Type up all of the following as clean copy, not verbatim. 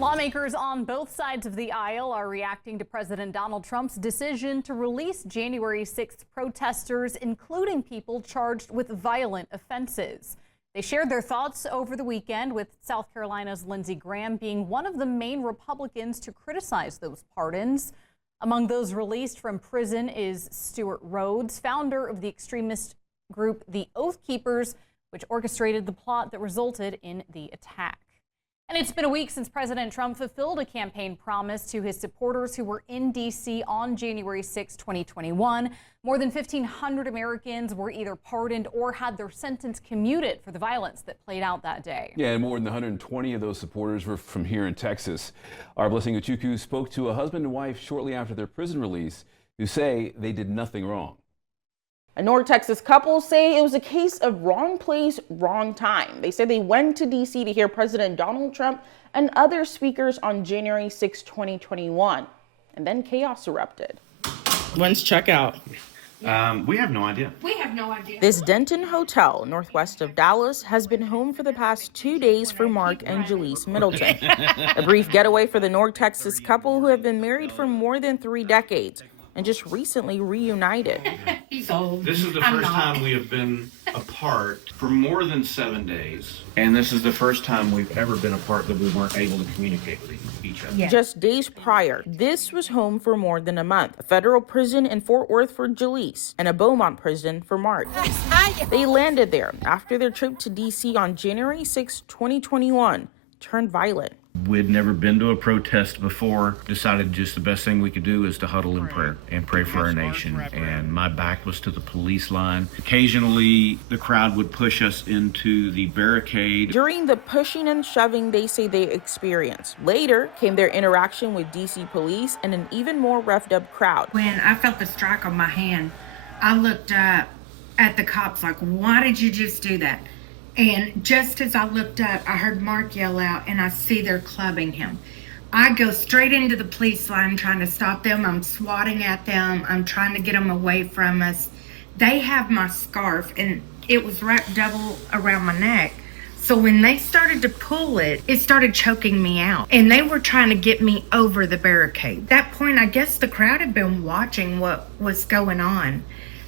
Lawmakers on both sides of the aisle are reacting to President Donald Trump's decision to release January 6th protesters, including people charged with violent offenses. They shared their thoughts over the weekend, with South Carolina's Lindsey Graham being one of the main Republicans to criticize those pardons. Among those released from prison is Stuart Rhodes, founder of the extremist group The Oath Keepers, which orchestrated the plot that resulted in the attack. And it's been a week since President Trump fulfilled a campaign promise to his supporters who were in D.C. on January 6, 2021. More than 1,500 Americans were either pardoned or had their sentence commuted for the violence that played out that day. Yeah, and more than 120 of those supporters were from here in Texas. Our Blessing Uchukwu spoke to a husband and wife shortly after their prison release who say they did nothing wrong. A North Texas couple say it was a case of wrong place, wrong time. They say they went to D.C. to hear President Donald Trump and other speakers on January 6, 2021. And then chaos erupted. When's checkout? We have no idea. This Denton hotel, northwest of Dallas, has been home for the past 2 days for Mark and Jaleese Middleton. A brief getaway for the North Texas couple who have been married for more than 3 decades and just recently reunited. This is the first time we have been apart for more than 7 days. And this is the first time we've ever been apart that we weren't able to communicate with each other. Just days prior, this was home for more than a month. A federal prison in Fort Worth for Jaleese and a Beaumont prison for Mark. They landed there after their trip to D.C. on January 6, 2021 turned violent. We'd never been to a protest before, decided just the best thing we could do is to huddle in prayer and pray for our nation. And my back was to the police line. Occasionally, the crowd would push us into the barricade. During the pushing and shoving they say they experienced, later came their interaction with D.C. police and an even more revved up crowd. When I felt the strike on my hand, I looked up at the cops like, why did you just do that? And just as I looked up, I heard Mark yell out, and I see they're clubbing him. I go straight into the police line trying to stop them. I'm swatting at them. I'm trying to get them away from us. They have my scarf, and it was wrapped double around my neck. So when they started to pull it, it started choking me out. And they were trying to get me over the barricade. At that point, I guess the crowd had been watching what was going on.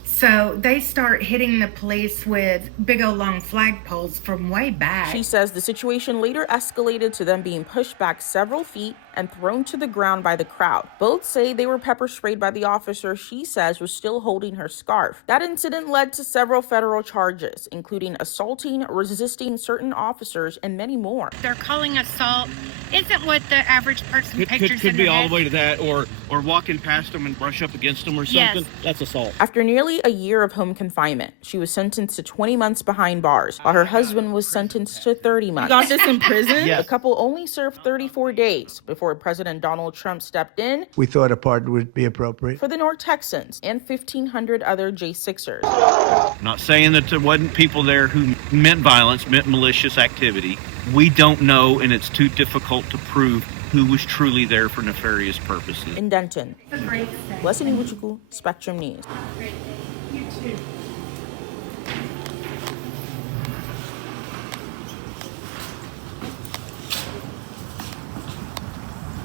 So they start hitting the police with big old long flagpoles from way back. She says the situation later escalated to them being pushed back several feet and thrown to the ground by the crowd. Both say they were pepper sprayed by the officer she says was still holding her scarf. That incident led to several federal charges, including assaulting, resisting certain officers, and many more. They're calling assault isn't what the average person pictures Could in be their all head. the way to that, or walking past them and brush up against them or something. Yes. That's assault. After nearly a year of home confinement, she was sentenced to 20 months behind bars, while her husband was sentenced to 30 months. You got this in prison? The couple only served 34 days before President Donald Trump stepped in. We thought a pardon would be appropriate. For the North Texans and 1,500 other J6ers. Not saying that there wasn't people there who meant violence, meant malicious activity. We don't know, and it's too difficult to prove who was truly there for nefarious purposes. In Denton, Blessing Uchukwu, Spectrum News. You too.